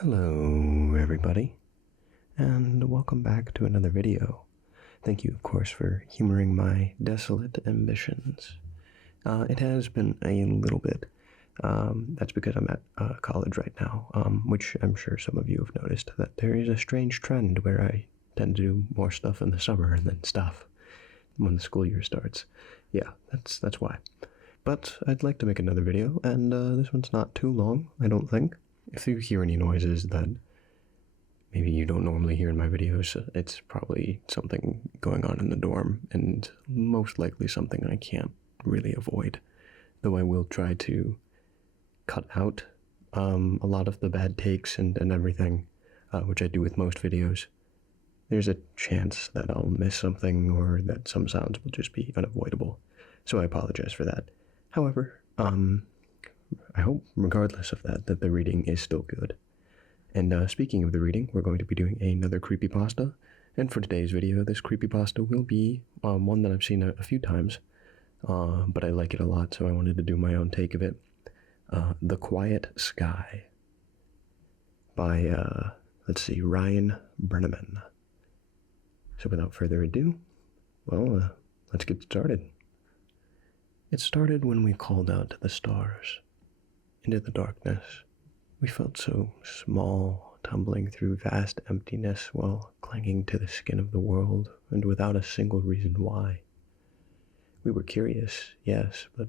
Hello everybody, and welcome back to another video. Thank you, of course, for humoring my desolate ambitions. It has been a little bit. That's because I'm at college right now, which I'm sure some of you have noticed that there is a strange trend where I tend to do more stuff in the summer and then stuff when the school year starts. Yeah, that's why. But I'd like to make another video, and this one's not too long, I don't think. If you hear any noises that maybe you don't normally hear in my videos, it's probably something going on in the dorm, and most likely something I can't really avoid, though I will try to cut out a lot of the bad takes and everything, which I do with most videos. There's a chance that I'll miss something or that some sounds will just be unavoidable, so I apologize for that. However, I hope, regardless of that, that the reading is still good. And speaking of the reading, we're going to be doing another creepypasta. And for today's video, this creepypasta will be one that I've seen a few times, but I like it a lot, so I wanted to do my own take of it. The Quiet Sky by, let's see, Ryan Brenneman. So without further ado, well, let's get started. It started when we called out to the stars. Into the darkness, we felt so small, tumbling through vast emptiness while clinging to the skin of the world, and without a single reason why. We were curious, yes, but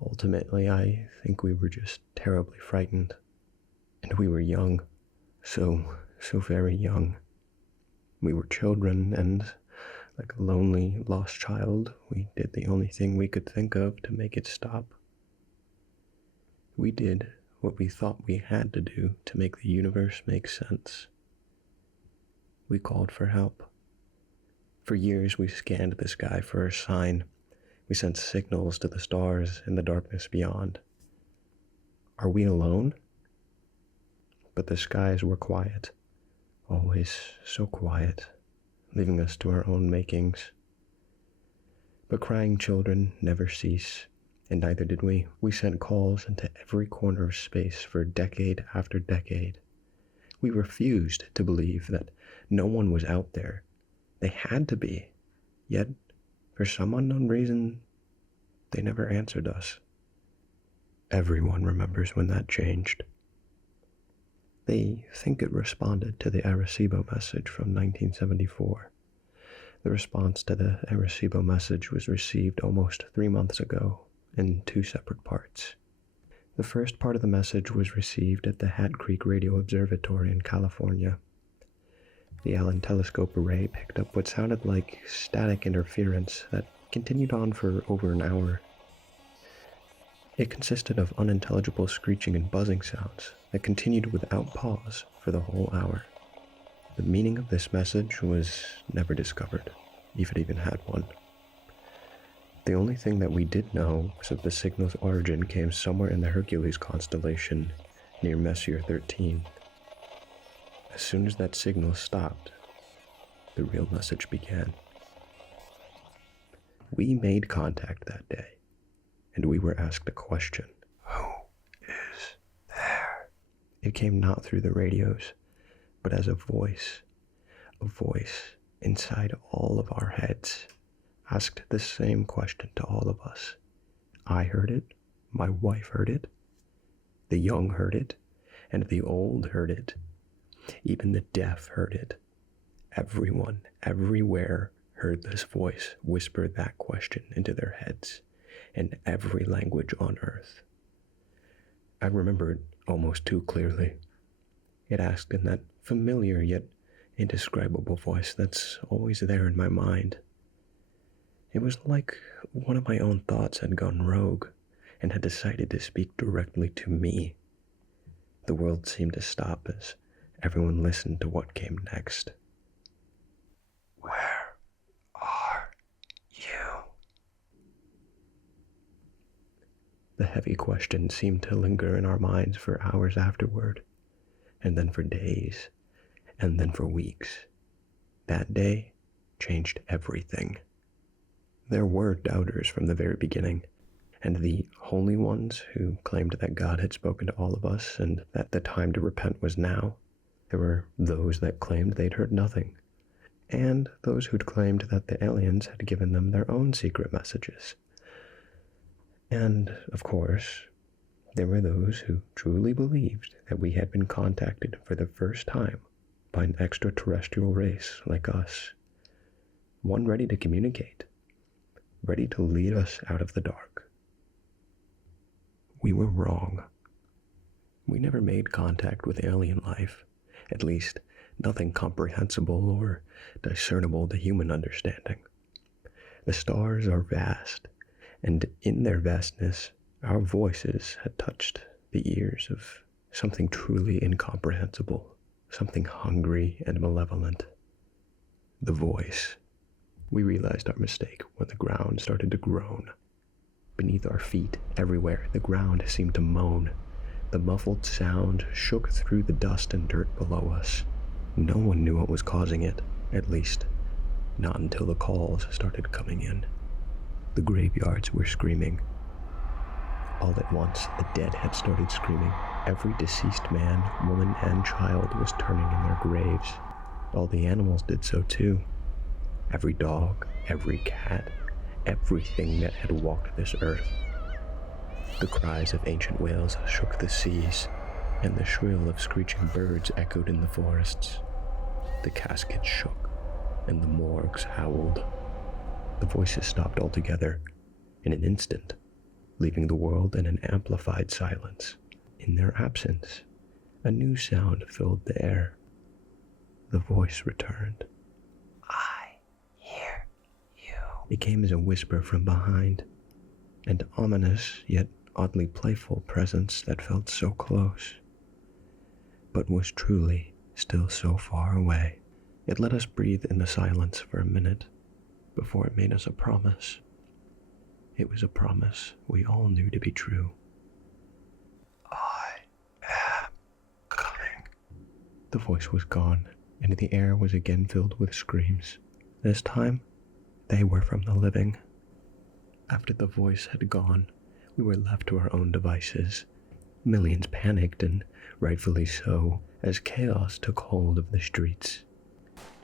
ultimately I think we were just terribly frightened. And we were young, so very young. We were children, and like a lonely, lost child, we did the only thing we could think of to make it stop. We did what we thought we had to do to make the universe make sense. We called for help. For years we scanned the sky for a sign. We sent signals to the stars in the darkness beyond. Are we alone? But the skies were quiet, always so quiet, leaving us to our own makings. But crying children never cease. And neither did we. We sent calls into every corner of space for decade after decade. We refused to believe that no one was out there. They had to be. Yet, for some unknown reason, they never answered us. Everyone remembers when that changed. They think it responded to the Arecibo message from 1974. The response to the Arecibo message was received almost 3 months ago, in 2 separate parts. The first part of the message was received at the Hat Creek Radio Observatory in California. The Allen telescope array picked up what sounded like static interference that continued on for over an hour. It consisted of unintelligible screeching and buzzing sounds that continued without pause for the whole hour. The meaning of this message was never discovered, if it even had one. The only thing that we did know was that the signal's origin came somewhere in the Hercules constellation near Messier 13. As soon as that signal stopped, the real message began. We made contact that day, and we were asked a question. Who is there? It came not through the radios, but as a voice inside all of our heads. Asked the same question to all of us. I heard it, my wife heard it, the young heard it, and the old heard it. Even the deaf heard it. Everyone, everywhere, heard this voice whisper that question into their heads, in every language on earth. I remember it almost too clearly. It asked in that familiar yet indescribable voice that's always there in my mind. It was like one of my own thoughts had gone rogue and had decided to speak directly to me. The world seemed to stop as everyone listened to what came next. Where are you? The heavy question seemed to linger in our minds for hours afterward, and then for days, and then for weeks. That day changed everything. There were doubters from the very beginning, and the holy ones who claimed that God had spoken to all of us and that the time to repent was now. There were those that claimed they'd heard nothing, and those who'd claimed that the aliens had given them their own secret messages. And, of course, there were those who truly believed that we had been contacted for the first time by an extraterrestrial race like us, one ready to communicate, ready to lead us out of the dark. We were wrong. We never made contact with alien life, at least nothing comprehensible or discernible to human understanding. The stars are vast, and in their vastness, our voices had touched the ears of something truly incomprehensible, something hungry and malevolent. The voice. We realized our mistake when the ground started to groan. Beneath our feet, everywhere, the ground seemed to moan. The muffled sound shook through the dust and dirt below us. No one knew what was causing it, at least not until the calls started coming in. The graveyards were screaming. All at once, the dead had started screaming. Every deceased man, woman, and child was turning in their graves. All the animals did so too. Every dog, every cat, everything that had walked this earth. The cries of ancient whales shook the seas, and the shrill of screeching birds echoed in the forests. The caskets shook, and the morgues howled. The voices stopped altogether, in an instant, leaving the world in an amplified silence. In their absence, a new sound filled the air. The voice returned. I hear you. It came as a whisper from behind, an ominous yet oddly playful presence that felt so close, but was truly still so far away. It let us breathe in the silence for a minute before it made us a promise. It was a promise we all knew to be true. I am coming. The voice was gone, and the air was again filled with screams. This time, they were from the living. After the voice had gone, we were left to our own devices. Millions panicked, and rightfully so, as chaos took hold of the streets.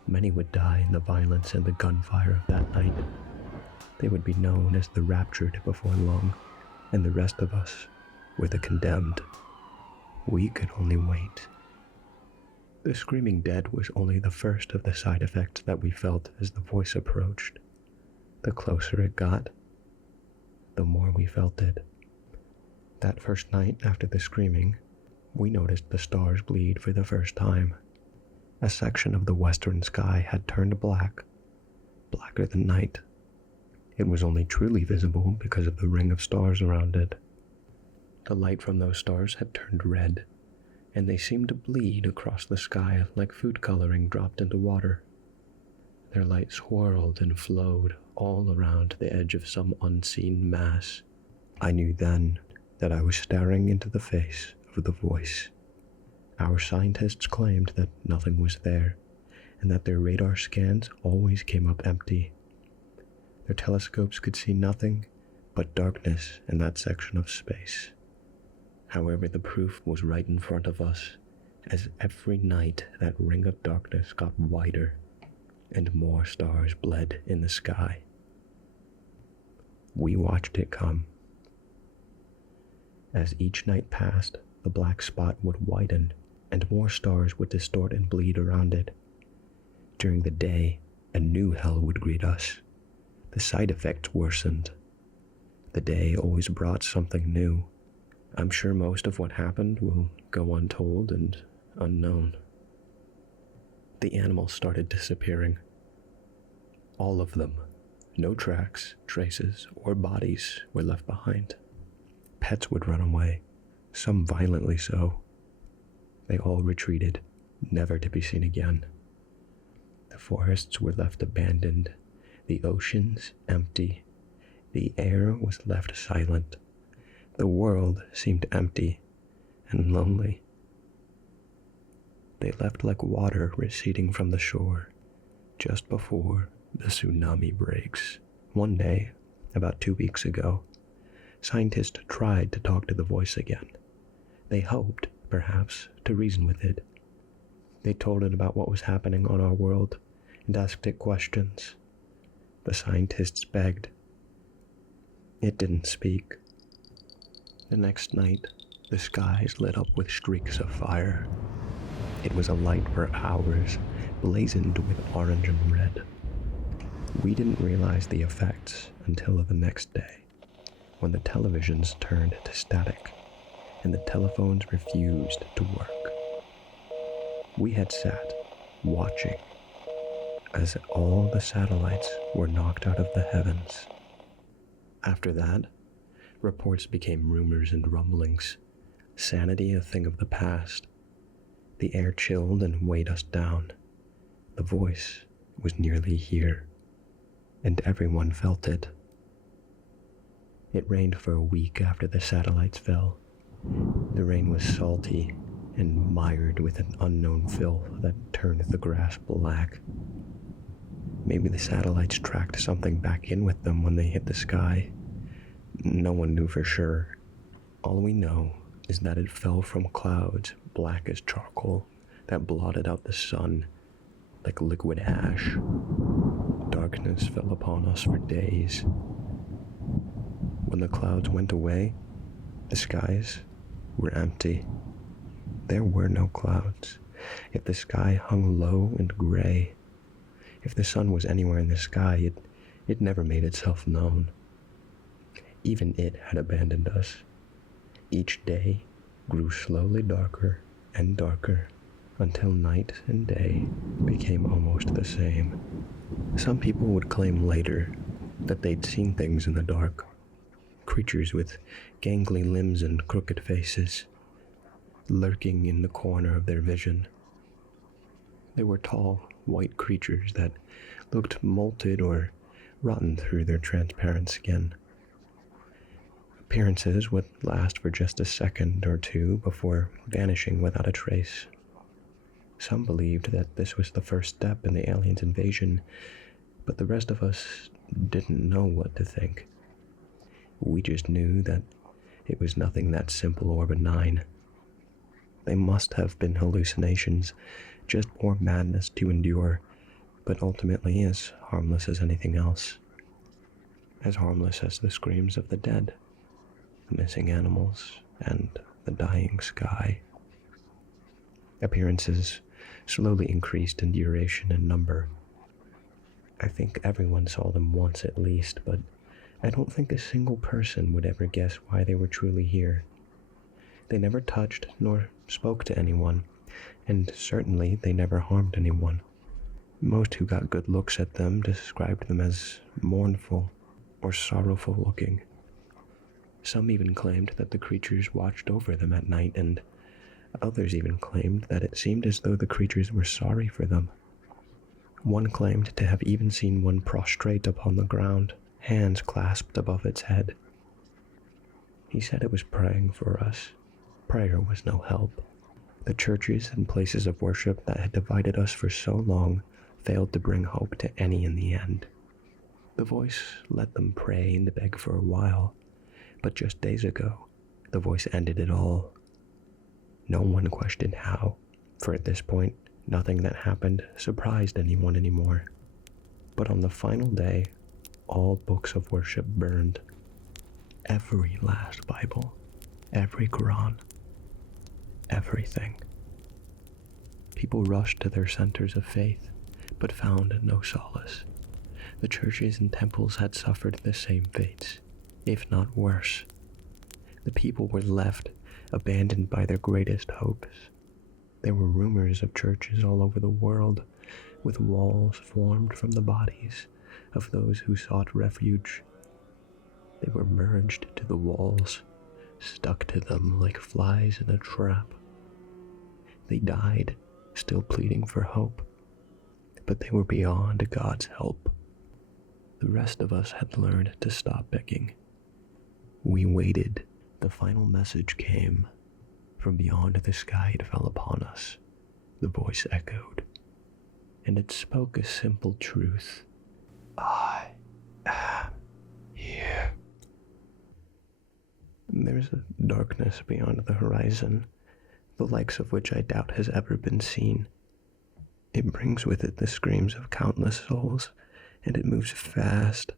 Many would die in the violence and the gunfire of that night. They would be known as the raptured before long, and the rest of us were the condemned. We could only wait. The screaming dead was only the first of the side effects that we felt as the voice approached. The closer it got, the more we felt it. That first night after the screaming, we noticed the stars bleed for the first time. A section of the western sky had turned black, blacker than night. It was only truly visible because of the ring of stars around it. The light from those stars had turned red, and they seemed to bleed across the sky like food coloring dropped into water. Their light swirled and flowed all around the edge of some unseen mass. I knew then that I was staring into the face of the voice. Our scientists claimed that nothing was there, and that their radar scans always came up empty. Their telescopes could see nothing but darkness in that section of space. However, the proof was right in front of us, as every night that ring of darkness got wider, and more stars bled in the sky. We watched it come. As each night passed, the black spot would widen, and more stars would distort and bleed around it. During the day, a new hell would greet us. The side effects worsened. The day always brought something new. I'm sure most of what happened will go untold and unknown. The animals started disappearing. All of them. No tracks, traces, or bodies were left behind. Pets would run away, some violently so. They all retreated, never to be seen again. The forests were left abandoned, the oceans empty, the air was left silent. The world seemed empty and lonely. They left like water receding from the shore, just before the tsunami breaks. One day, about 2 weeks ago, Scientists tried to talk to the voice again. They hoped, perhaps, to reason with it. They told it about what was happening on our world and asked it questions. The scientists begged. It didn't speak. The next night, the skies lit up with streaks of fire. It was alight for hours, blazoned with orange and red. We didn't realize the effects until the next day, when the televisions turned to static and the telephones refused to work. We had sat, watching, as all the satellites were knocked out of the heavens. After that, reports became rumors and rumblings, sanity a thing of the past. The air chilled and weighed us down. The voice was nearly here, and everyone felt it. It rained for a week after the satellites fell. The rain was salty and mired with an unknown filth that turned the grass black. Maybe the satellites tracked something back in with them when they hit the sky. No one knew for sure. All we know is that it fell from clouds black as charcoal that blotted out the sun like liquid ash. Darkness fell upon us for days. When the clouds went away, the skies were empty. There were no clouds, yet the sky hung low and gray. If the sun was anywhere in the sky, it never made itself known. Even it had abandoned us. Each day grew slowly darker and darker until night and day became almost the same. Some people would claim later that they'd seen things in the dark, creatures with gangly limbs and crooked faces, lurking in the corner of their vision. They were tall, white creatures that looked molted or rotten through their transparent skin. Appearances would last for just a second or two before vanishing without a trace. Some believed that this was the first step in the aliens' invasion, but the rest of us didn't know what to think. We just knew that it was nothing that simple or benign. They must have been hallucinations, just more madness to endure, but ultimately as harmless as anything else. As harmless as the screams of the dead, the missing animals, and the dying sky. Appearances slowly increased in duration and number. I think everyone saw them once at least, but I don't think a single person would ever guess why they were truly here. They never touched nor spoke to anyone, and certainly they never harmed anyone. Most who got good looks at them described them as mournful or sorrowful looking. Some even claimed that the creatures watched over them at night, and others even claimed that it seemed as though the creatures were sorry for them. One claimed to have even seen one prostrate upon the ground, hands clasped above its head. He said it was praying for us. Prayer was no help. The churches and places of worship that had divided us for so long failed to bring hope to any in the end. The voice let them pray and beg for a while, but just days ago, the voice ended it all. No one questioned how, for at this point, nothing that happened surprised anyone anymore. But on the final day, all books of worship burned. Every last Bible, every Quran, everything. People rushed to their centers of faith, but found no solace. The churches and temples had suffered the same fates, if not worse. The people were left abandoned by their greatest hopes. There were rumors of churches all over the world, with walls formed from the bodies of those who sought refuge. They were merged to the walls, stuck to them like flies in a trap. They died, still pleading for hope, but they were beyond God's help. The rest of us had learned to stop begging. We waited. The final message came. From beyond the sky it fell upon us. The voice echoed, and it spoke a simple truth. I am here. There's a darkness beyond the horizon, the likes of which I doubt has ever been seen. It brings with it the screams of countless souls, and it moves fast.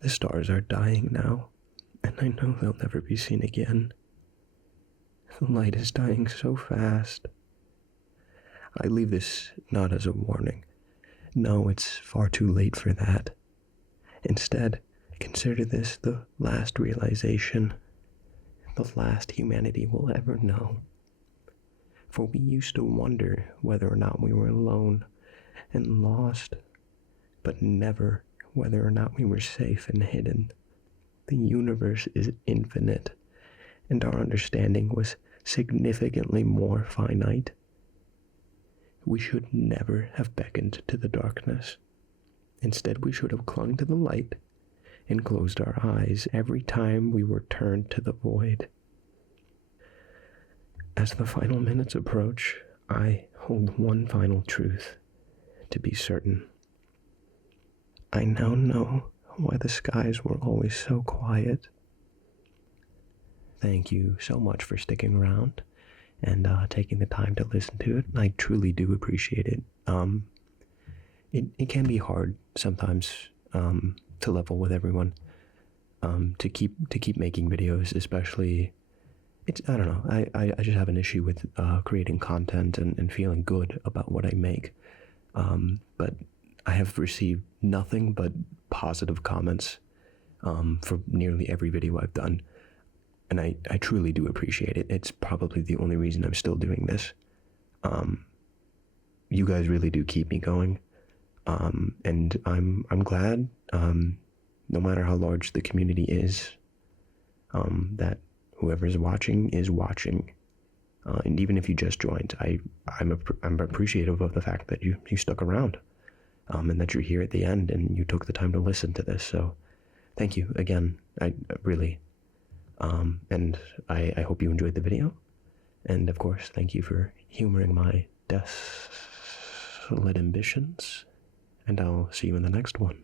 The stars are dying now, and I know they'll never be seen again. The light is dying so fast. I leave this not as a warning. No, it's far too late for that. Instead, consider this the last realization, the last humanity will ever know. For we used to wonder whether or not we were alone and lost, but never whether or not we were safe and hidden. The universe is infinite, and our understanding was significantly more finite. We should never have beckoned to the darkness. Instead, we should have clung to the light and closed our eyes every time we were turned to the void. As the final minutes approach, I hold one final truth to be certain. I now know why the skies were always so quiet. Thank you so much for sticking around and taking the time to listen to it. I truly do appreciate it. It can be hard sometimes to level with everyone, to keep making videos, especially. I don't know. I just have an issue with creating content and feeling good about what I make. But I have received nothing but positive comments for nearly every video I've done. And I truly do appreciate it. It's probably the only reason I'm still doing this. You guys really do keep me going. And I'm glad, no matter how large the community is, that whoever is watching is watching. And even if you just joined, I'm appreciative of the fact that you stuck around, and that you're here at the end and you took the time to listen to this. So thank you again. I really, and I hope you enjoyed the video. And of course, thank you for humoring my desolate ambitions. And I'll see you in the next one.